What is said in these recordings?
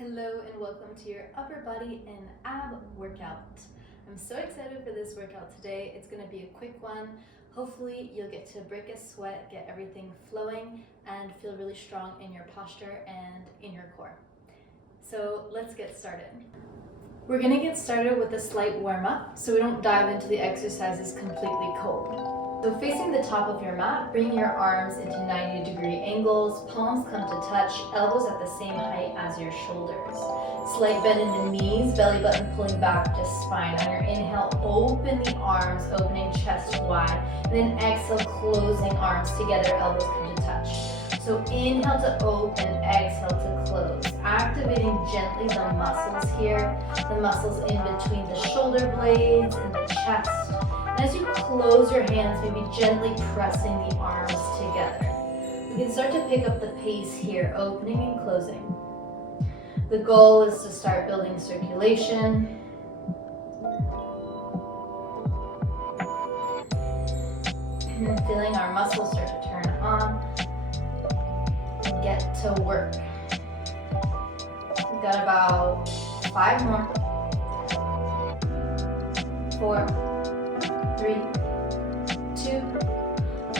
Hello and welcome to your upper body and ab workout. I'm so excited for this workout today. It's going to be a quick one. Hopefully you'll get to break a sweat, get everything flowing, and feel really strong in your posture and in your core. So let's get started. We're going to get started with a slight warm-up so we don't dive into the exercises completely cold. So facing the top of your mat, bring your arms into 90-degree angles, palms come to touch, elbows at the same height as your shoulders. Slight bend in the knees, belly button pulling back to spine. On your inhale, open the arms, opening chest wide. And then exhale, closing arms together, elbows come to touch. So inhale to open, exhale to close. Activating gently the muscles here, the muscles in between the shoulder blades and the chest. And as you close your hands, maybe gently pressing the arms together. You can start to pick up the pace here, opening and closing. The goal is to start building circulation. And feeling our muscles start to turn on. And get to work. We've got about 5 more. 4, 3, 2,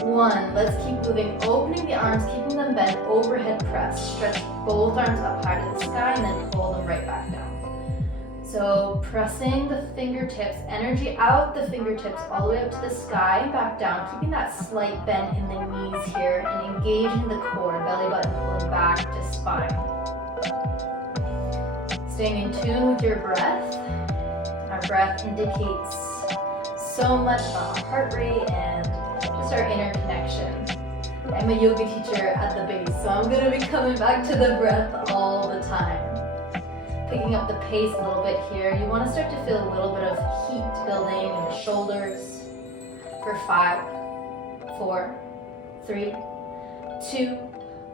1. Let's keep moving, opening the arms, keeping them bent, overhead press. Stretch both arms up high to the sky and then pull them right back down. So pressing the fingertips, energy out the fingertips all the way up to the sky and back down, keeping that slight bend in the knees here and engaging the core, belly button pulling back to spine. Staying in tune with your breath. Our breath indicates so much about our heart rate and just our inner connection. I'm a yoga teacher at the base, so I'm going to be coming back to the breath all the time. Picking up the pace a little bit here. You want to start to feel a little bit of heat building in the shoulders. For 5, 4, 3, 2,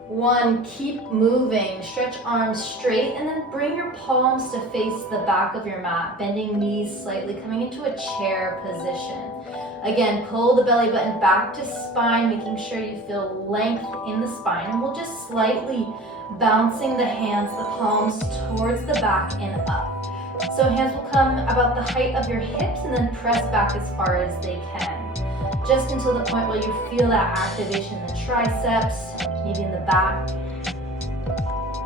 1. Keep moving. Stretch arms straight and then bring your palms to face the back of your mat, bending knees slightly, coming into a chair position. Again, pull the belly button back to spine, making sure you feel length in the spine. And we'll just slightly bouncing the hands, the palms towards the back and up. So hands will come about the height of your hips and then press back as far as they can. Just until the point where you feel that activation in the triceps, maybe in the back.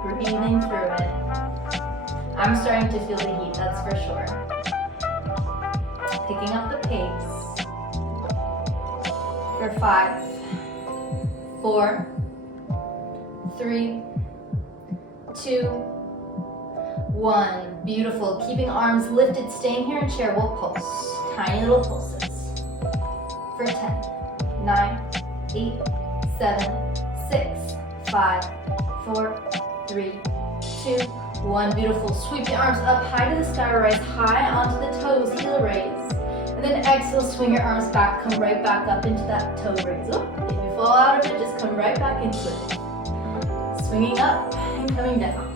Breathing through it. I'm starting to feel the heat, that's for sure. Picking up the pace. For 5, 4, 3, 2, 1. Beautiful. Keeping arms lifted, staying here in chair, we'll pulse. Tiny little pulses. For 10, 9, 8, 7, 6, 5, 4, 3, 2, 1. Beautiful. Sweep the arms up high to the sky, rise high onto the toes, heel raise. And then exhale, swing your arms back, come right back up into that toe raise. Oh, if you fall out of it, just come right back into it. Swinging up and coming down.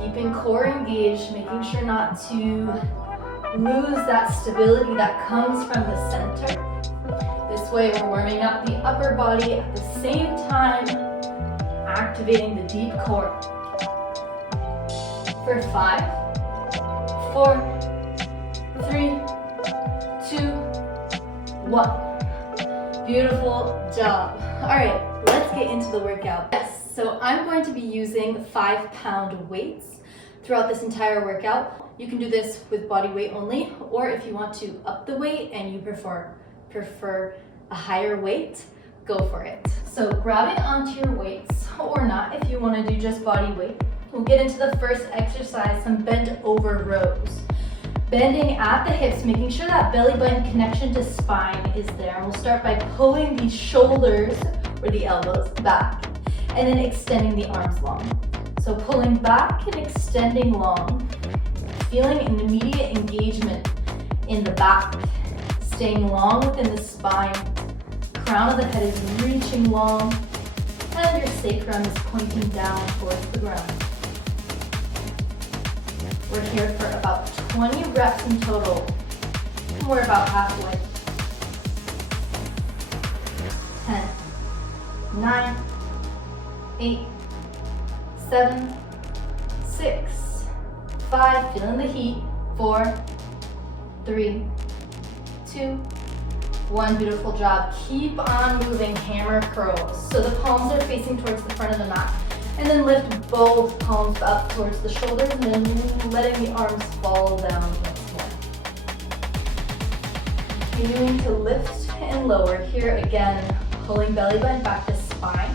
Keeping core engaged, making sure not to lose that stability that comes from the center. This way we're warming up the upper body at the same time, activating the deep core. For 5, 4, 3, 2, 1. Beautiful job. All right, let's get into the workout. Yes, so I'm going to be using 5-pound weights throughout this entire workout. You can do this with body weight only, or if you want to up the weight and you prefer a higher weight, go for it. So grabbing onto your weights, or not if you want to do just body weight. We'll get into the first exercise, some bend over rows. Bending at the hips, making sure that belly button connection to spine is there. And we'll start by pulling the shoulders or the elbows back and then extending the arms long. So pulling back and extending long. Feeling an immediate engagement in the back. Staying long within the spine. Crown of the head is reaching long. And your sacrum is pointing down towards the ground. We're here for about 20 reps in total. And we're about halfway. 10, 9, 8, 7, 6, 5, feeling the heat, 4, 3, 2, 1, beautiful job. Keep on moving, hammer curls. So the palms are facing towards the front of the mat. And then lift both palms up towards the shoulders and then letting the arms fall down once more. Continuing to lift and lower. Here again, pulling belly button back to spine.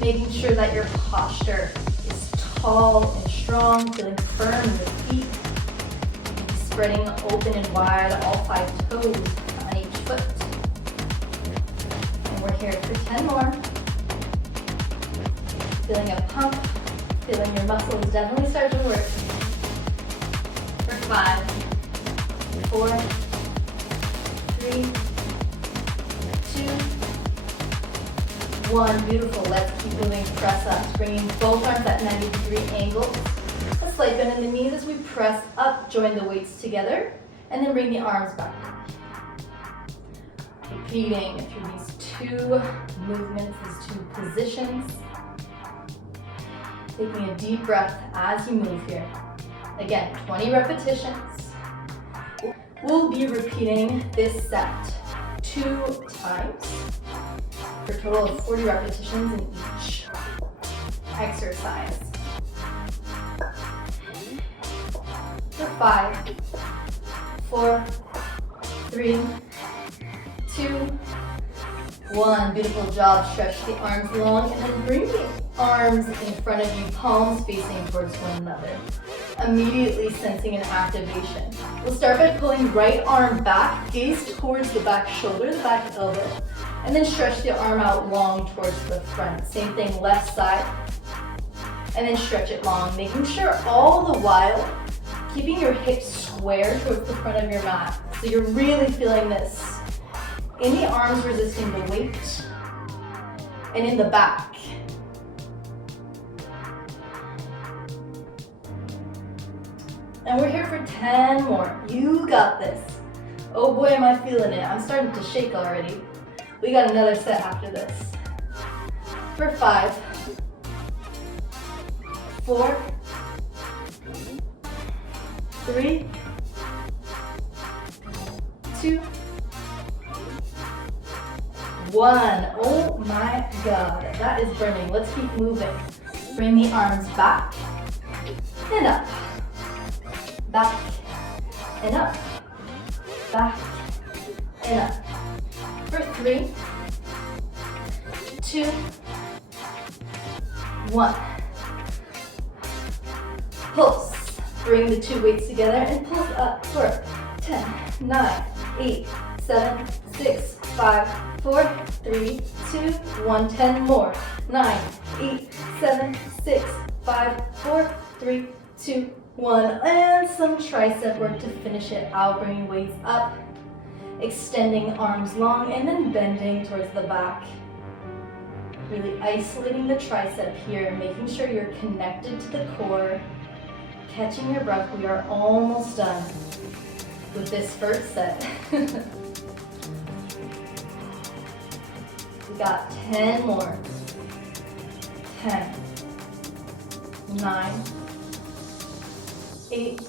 Making sure that your posture is tall and strong, feeling firm in the feet. Spreading open and wide, all 5 toes on each foot. And we're here for 10 more. Feeling a pump, feeling your muscles definitely start to work. For 5, 4, 3, 2, 1. Beautiful. Let's keep moving. Press up. Bringing both arms at 90-degree angles. A slight bend in the knees as we press up. Join the weights together. And then bring the arms back. Repeating through these 2 movements, these 2 positions. Taking a deep breath as you move here. Again, 20 repetitions. We'll be repeating this set 2 times for a total of 40 repetitions in each exercise. For 5, 4, 3, 2, 1. Beautiful job. Stretch the arms long and then bring the arms in front of you, palms facing towards one another. Immediately sensing an activation. We'll start by pulling right arm back, gaze towards the back shoulder, the back elbow, and then stretch the arm out long towards the front. Same thing, left side, and then stretch it long, making sure all the while keeping your hips square towards the front of your mat. So you're really feeling this in the arms, resisting the weight, and in the back. And we're here for 10 more. You got this. Oh boy, am I feeling it. I'm starting to shake already. We got another set after this. For 5, 4, 3, 2, 1. Oh my God, that is burning. Let's keep moving. Bring the arms back and up. Back and up. Back and up. For 3, 2, 1. Pulse. Bring the 2 weights together and pulse up for 10, 9, 8, 7, 6, 5, 4, 3, 2, 1. 10 more. 9, 8, 7, 6, 5, 4, 3, 2, 1. And some tricep work to finish it out. Bringing weights up, extending arms long, and then bending towards the back. Really isolating the tricep here, making sure you're connected to the core. Catching your breath. We are almost done with this first set. We got 10 more. 10, 9, 8,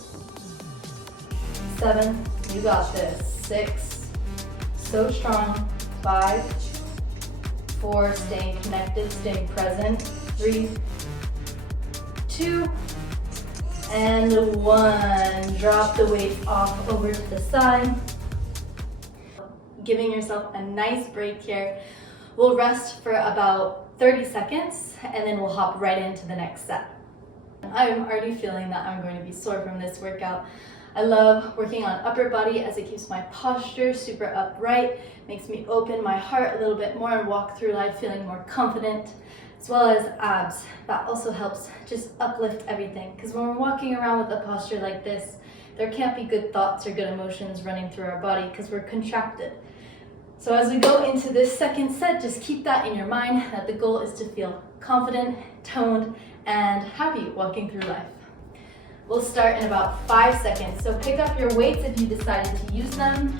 7, you got this. 6, so strong. 5, 4, staying connected, staying present. 3, 2, and 1. Drop the weights off over to the side. Giving yourself a nice break here. We'll rest for about 30 seconds and then we'll hop right into the next set. I'm already feeling that I'm going to be sore from this workout. I love working on upper body as it keeps my posture super upright, makes me open my heart a little bit more and walk through life feeling more confident, as well as abs. That also helps just uplift everything, because when we're walking around with a posture like this, there can't be good thoughts or good emotions running through our body because we're contracted. So as we go into this second set, just keep that in your mind, that the goal is to feel confident, toned, and happy walking through life. We'll start in about 5 seconds. So pick up your weights if you decided to use them.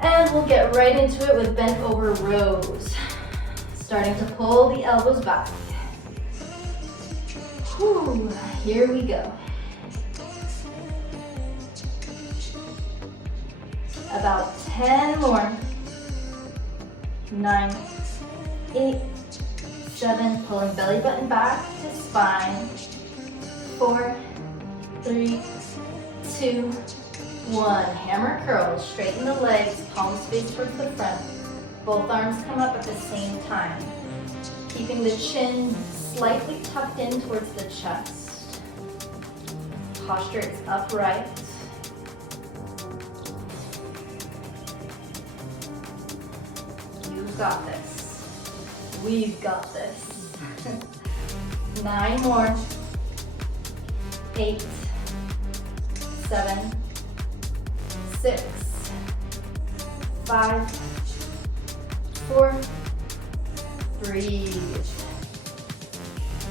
And we'll get right into it with bent over rows. Starting to pull the elbows back. Whew, here we go. About 10 more. 9, 8, 7, pulling belly button back to spine. 4, 3, 2, 1. Hammer curls, straighten the legs, palms face towards the front. Both arms come up at the same time. Keeping the chin slightly tucked in towards the chest. Posture is upright. You've got this. We've got this. 9 more. 8, 7, 6, 5, 4, breathe.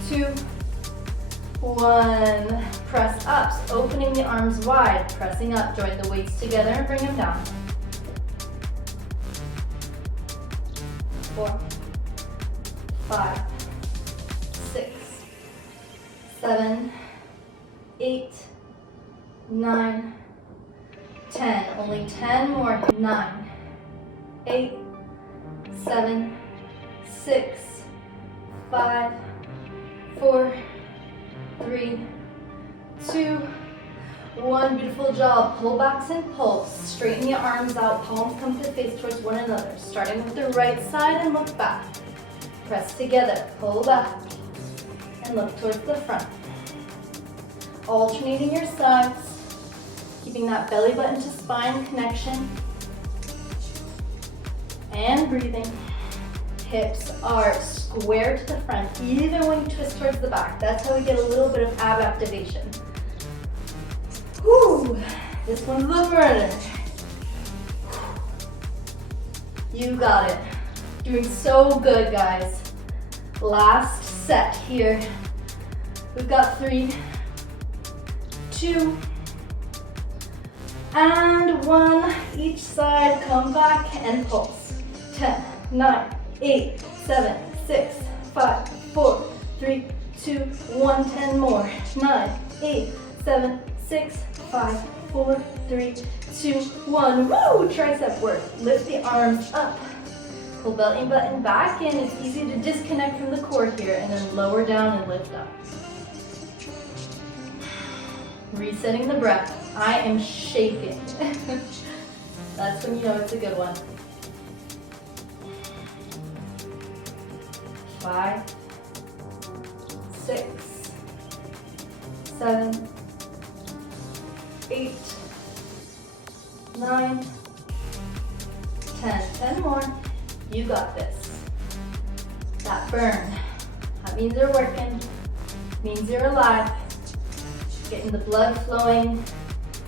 2, 1. Press ups, opening the arms wide, pressing up, join the weights together and bring them down. 4, 5, 6, 7, 8, 9, 10. Only 10 more. 9, 8, 7, 6, 5, 4, 3, 2, 1. Beautiful job. Pull backs and pulse. Straighten the arms out. Palms come to face towards one another. Starting with the right side and look back. Press together. Pull back and look towards the front. Alternating your sides. Keeping that belly button to spine connection. And breathing. Hips are square to the front, even when you twist towards the back. That's how we get a little bit of ab activation. Whew, this one's the burner. You got it. Doing so good, guys. Last set here. We've got 3, 2, and 1. Each side, come back and pulse. 10, 9, 8, 7, 6, 5, 4, 3, 2, 1. 10 more. 9, 8, 7, 6, 5, 4, 3, 2, 1. Woo! Tricep work. Lift the arms up. Pull belly button back in. It's easy to disconnect from the core here and then lower down and lift up. Resetting the breath. I am shaking. That's when you know it's a good one. 5, 6, 7, 8, 9, 10. 10 more. You got this. That burn. That means you're working. Means you're alive. Getting the blood flowing.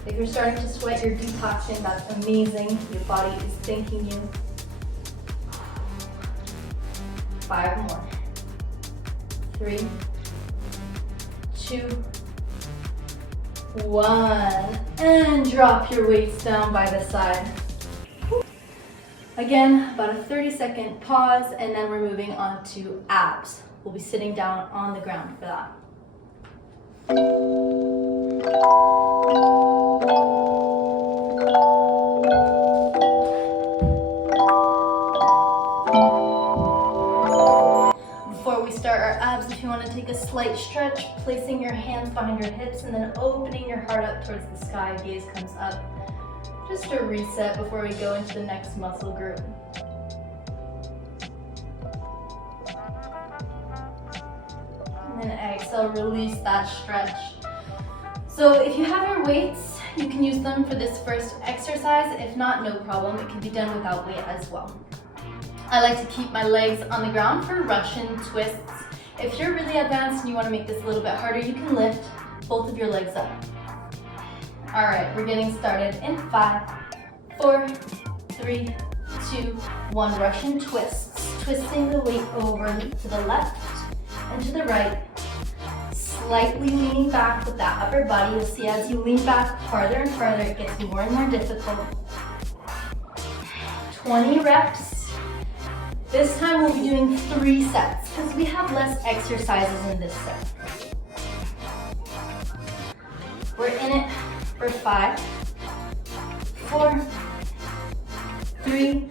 If you're starting to sweat, you're detoxing. That's amazing. Your body is thanking you. 5 more. 3, 2, 1. And drop your weights down by the side. Again, about a 30-second pause, and then we're moving on to abs. We'll be sitting down on the ground for that. Before we start our abs, if you want to take a slight stretch, placing your hands behind your hips and then opening your heart up towards the sky, gaze comes up. Just a reset before we go into the next muscle group. And then exhale, release that stretch. So if you have your weights, you can use them for this first exercise. If not, no problem. It can be done without weight as well. I like to keep my legs on the ground for Russian twists. If you're really advanced and you want to make this a little bit harder, you can lift both of your legs up. All right, we're getting started in 5, 4, 3, 2, 1. Russian twists. Twisting the weight over to the left and to the right. Slightly leaning back with that upper body. You'll see as you lean back farther and farther, it gets more and more difficult. 20 reps. This time we'll be doing 3 sets because we have less exercises in this set. We're in it for 5, 4, 3,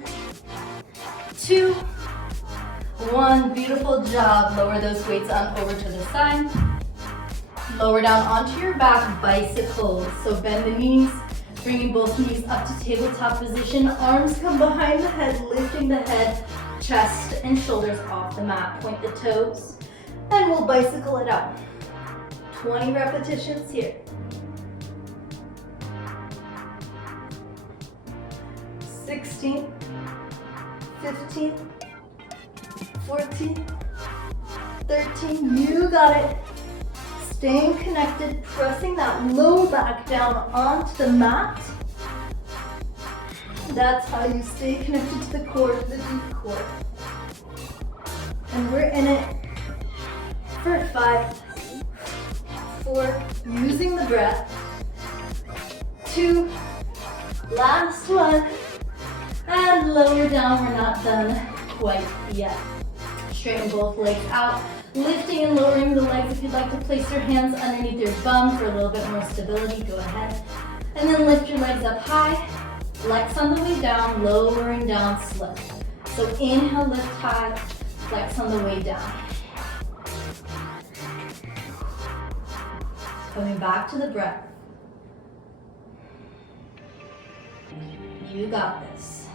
2, 1. Beautiful job. Lower those weights on over to the side. Lower down onto your back, bicycles. So bend the knees, bringing both knees up to tabletop position. Arms come behind the head, lifting the head, chest and shoulders off the mat. Point the toes, and we'll bicycle it out. 20 repetitions here. 16, 15, 14, 13, you got it. Staying connected, pressing that low back down onto the mat. That's how you stay connected to the core, the deep core. And we're in it for 5, 4, using the breath, 2, last one, and lower down, we're not done quite yet. Straighten both legs out, lifting and lowering the legs. If you'd like to place your hands underneath your bum for a little bit more stability, go ahead. And then lift your legs up high, flex on the way down, lowering down slow. So inhale, lift high, flex on the way down. Coming back to the breath. You got this.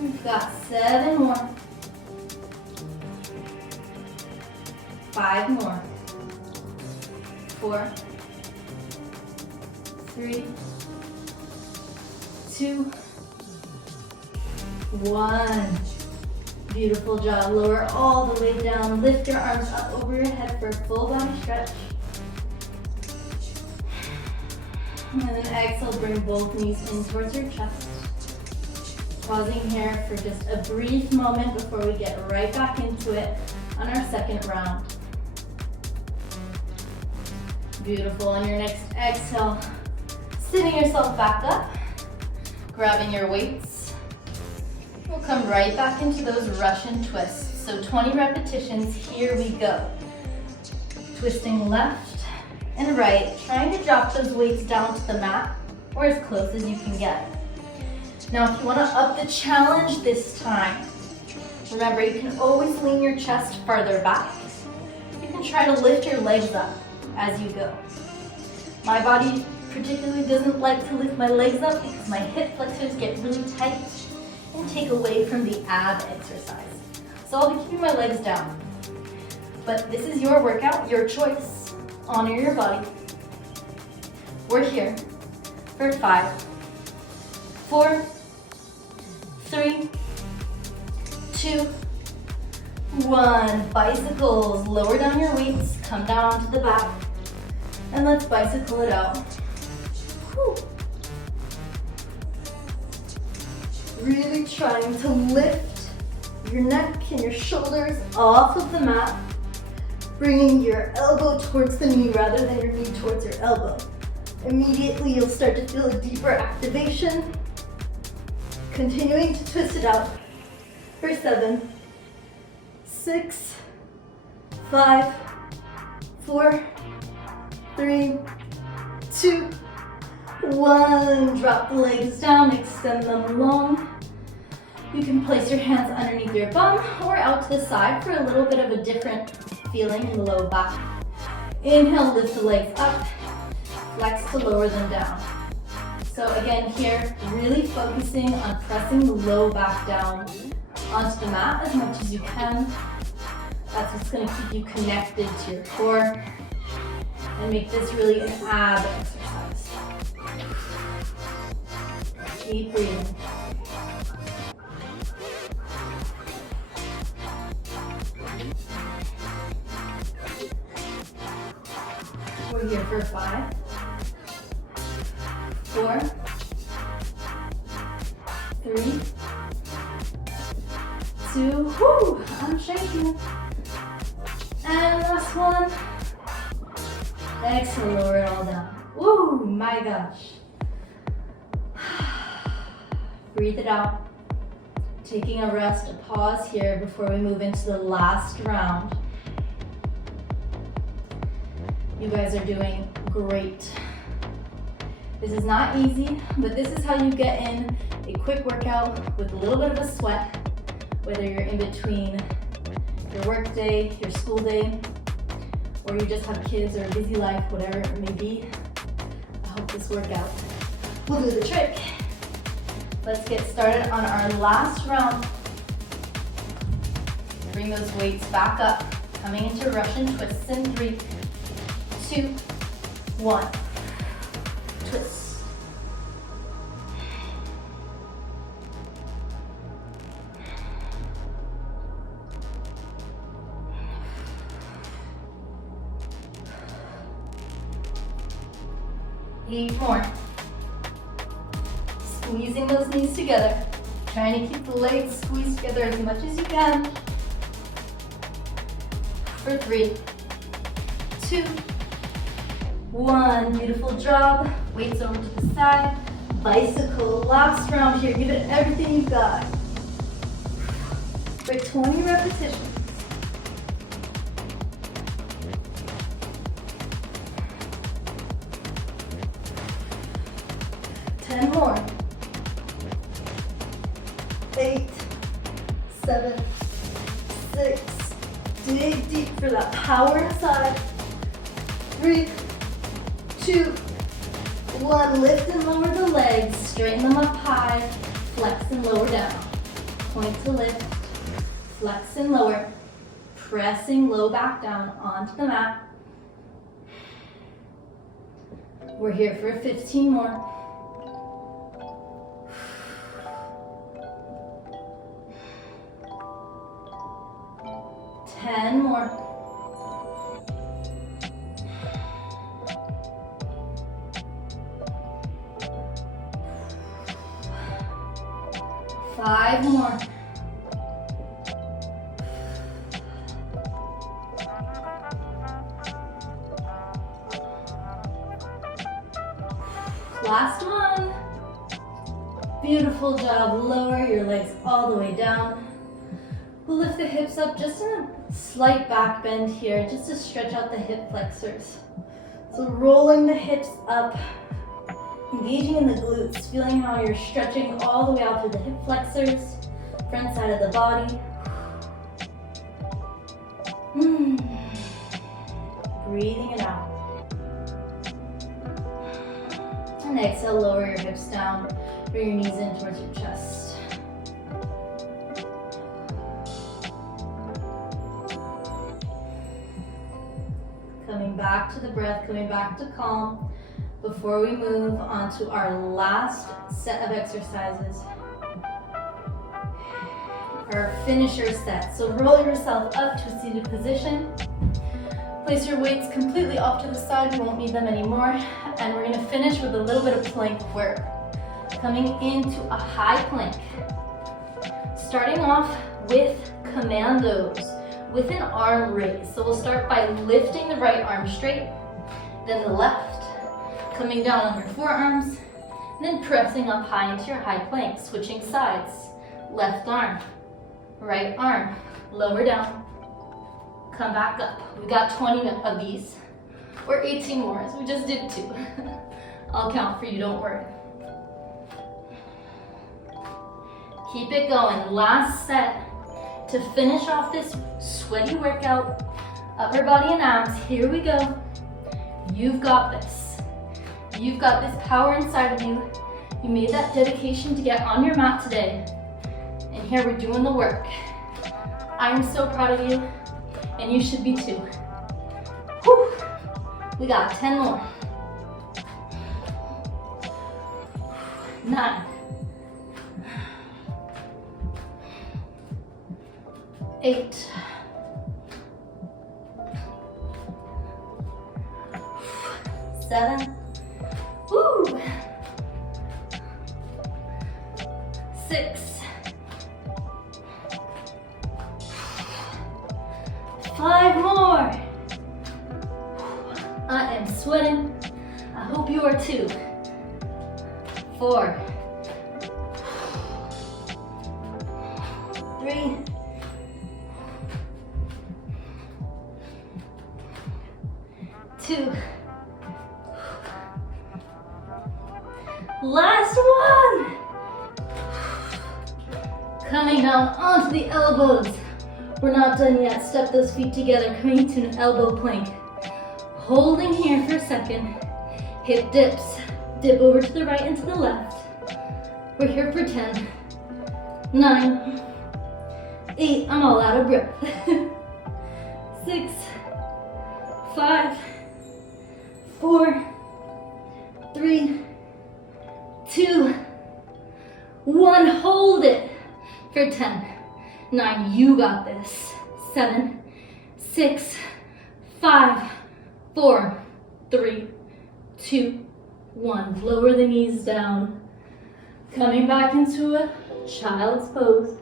We've got 7 more. 5 more. 4, 3, 2, 1. Beautiful job. Lower all the way down. Lift your arms up over your head for a full body stretch. And then exhale, bring both knees in towards your chest. Pausing here for just a brief moment before we get right back into it on our second round. Beautiful. On your next exhale, sitting yourself back up, grabbing your weights. We'll come right back into those Russian twists. So 20 repetitions, here we go. Twisting left and right, trying to drop those weights down to the mat or as close as you can get. Now, if you want to up the challenge this time, remember you can always lean your chest farther back. You can try to lift your legs up as you go. My body particularly doesn't like to lift my legs up because my hip flexors get really tight and take away from the ab exercise. So I'll be keeping my legs down. But this is your workout, your choice. Honor your body. We're here for 5, 4, 3, 2, 1. Bicycles. Lower down your weights. Come down onto the back. And let's bicycle it out. Whew. Really trying to lift your neck and your shoulders off of the mat. Bringing your elbow towards the knee rather than your knee towards your elbow. Immediately you'll start to feel a deeper activation. Continuing to twist it out for 7, 6, 5, 4, 3, 2, 1. Drop the legs down, extend them long. You can place your hands underneath your bum or out to the side for a little bit of a different feeling in the low back. Inhale, lift the legs up, flex to lower them down. So again here, really focusing on pressing the low back down onto the mat as much as you can. That's what's going to keep you connected to your core and make this really an ab exercise. Keep breathing. We're here for 5, 4, 3, 2. Whoo, I'm shaking. And last one. Exhale, lower it all down. Woo, my gosh. Breathe it out. Taking a rest, a pause here before we move into the last round. You guys are doing great. This is not easy, but this is how you get in a quick workout with a little bit of a sweat, whether you're in between your work day, your school day, or you just have kids or a busy life, whatever it may be. I hope this workout will do the trick. Let's get started on our last round. Bring those weights back up, coming into Russian twists in 3, 2, 1. Twist. Eight more. Squeezing those knees together. Trying to keep the legs squeezed together as much as you can. For 3, 2, 1. Beautiful job. Weights over to the side. Bicycle. Last round here. Give it everything you've got. For 20 repetitions. More. 8, 7, 6. Dig deep for that power inside. 3, 2, 1. Lift and lower the legs. Straighten them up high. Flex and lower down. Point to lift. Flex and lower. Pressing low back down onto the mat. We're here for 15 more. 10 more. 5 more. 1. Beautiful job. Lower your legs all the way down. We'll lift the hips up just in a slight back bend here, just to stretch out the hip flexors. So rolling the hips up, engaging in the glutes, feeling how you're stretching all the way out through the hip flexors, front side of the body. Breathing it out. And exhale, lower your hips down, bring your knees in towards your chest. Coming back to the breath, coming back to calm before we move on to our last set of exercises. Our finisher set. So roll yourself up to a seated position. Place your weights completely off to the side. We won't need them anymore. And we're gonna finish with a little bit of plank work. Coming into a high plank. Starting off with commandos, with an arm raise. So we'll start by lifting the right arm straight, then the left, coming down on your forearms, and then pressing up high into your high plank, switching sides. Left arm, right arm, lower down, come back up. We got 20 of these, or 18 more, as we just did 2. I'll count for you, don't worry. Keep it going. Last set to finish off this sweaty workout. Upper body and abs. Here we go. You've got this. You've got this power inside of you. You made that dedication to get on your mat today. And here we're doing the work. I'm so proud of you, and you should be too. Whew. We got 10 more. 9. 8. 7. Woo. 6. sweating. I hope you are too. 4, 3, 2. Last one. Coming down onto the elbows. We're not done yet. Step those feet together, coming to an elbow plank. Holding here for a second. Hip dips. Dip over to the right and to the left. We're here for 10, 9, 8. I'm all out of breath. 6, 5, 4, 3, 2, 1. Hold it for 10, 9. You got this. 7, 6, 5, 4, 3, 2, 1. Lower the knees down. Coming back into a child's pose.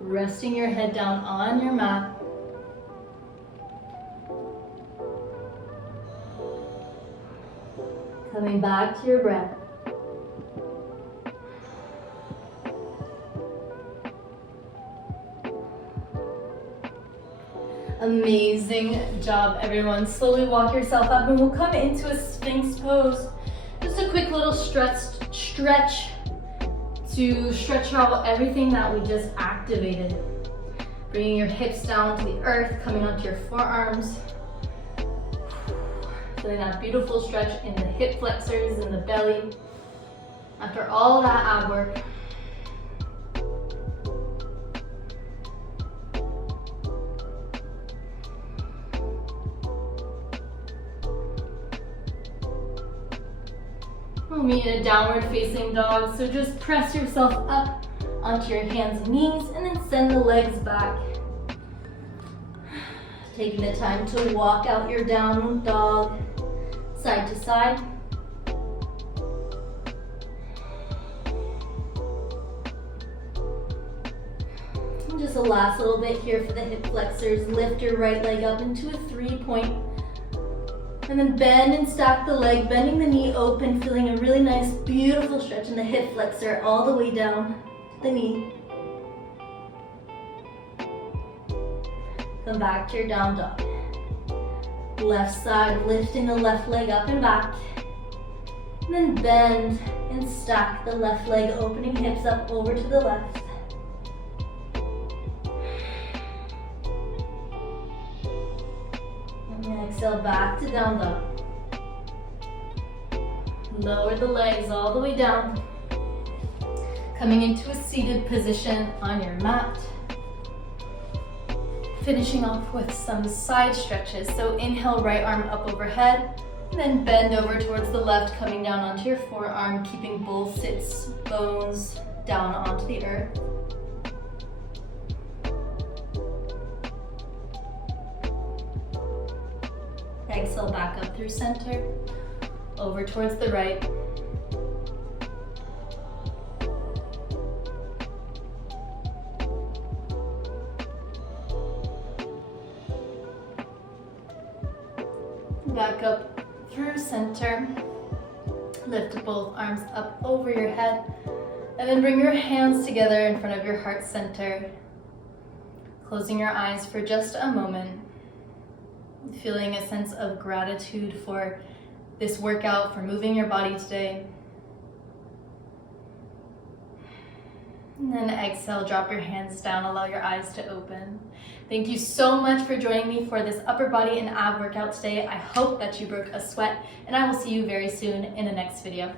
Resting your head down on your mat. Coming back to your breath. Amazing job, everyone. Slowly walk yourself up and we'll come into a Sphinx pose. Just a quick little stretch to stretch out everything that we just activated. Bringing your hips down to the earth, coming onto your forearms. Feeling that beautiful stretch in the hip flexors and the belly. After all that ab work. We'll meet in a downward facing dog, so just press yourself up onto your hands and knees and then send the legs back. Taking the time to walk out your down dog side to side. And just a last little bit here for the hip flexors. Lift your right leg up into a 3-point. And then bend and stack the leg, bending the knee open, feeling a really nice, beautiful stretch in the hip flexor all the way down to the knee. Come back to your down dog. Left side, lifting the left leg up and back. And then bend and stack the left leg, opening hips up over to the left. Exhale back to down dog. Lower the legs all the way down. Coming into a seated position on your mat. Finishing off with some side stretches. So inhale, right arm up overhead. And then bend over towards the left, coming down onto your forearm, keeping both sits bones down onto the earth. Exhale back up through center, over towards the right. Back up through center. Lift both arms up over your head. And then bring your hands together in front of your heart center. Closing your eyes for just a moment. Feeling a sense of gratitude for this workout, for moving your body today. And then exhale, drop your hands down, allow your eyes to open. Thank you so much for joining me for this upper body and ab workout today. I hope that you broke a sweat, and I will see you very soon in the next video.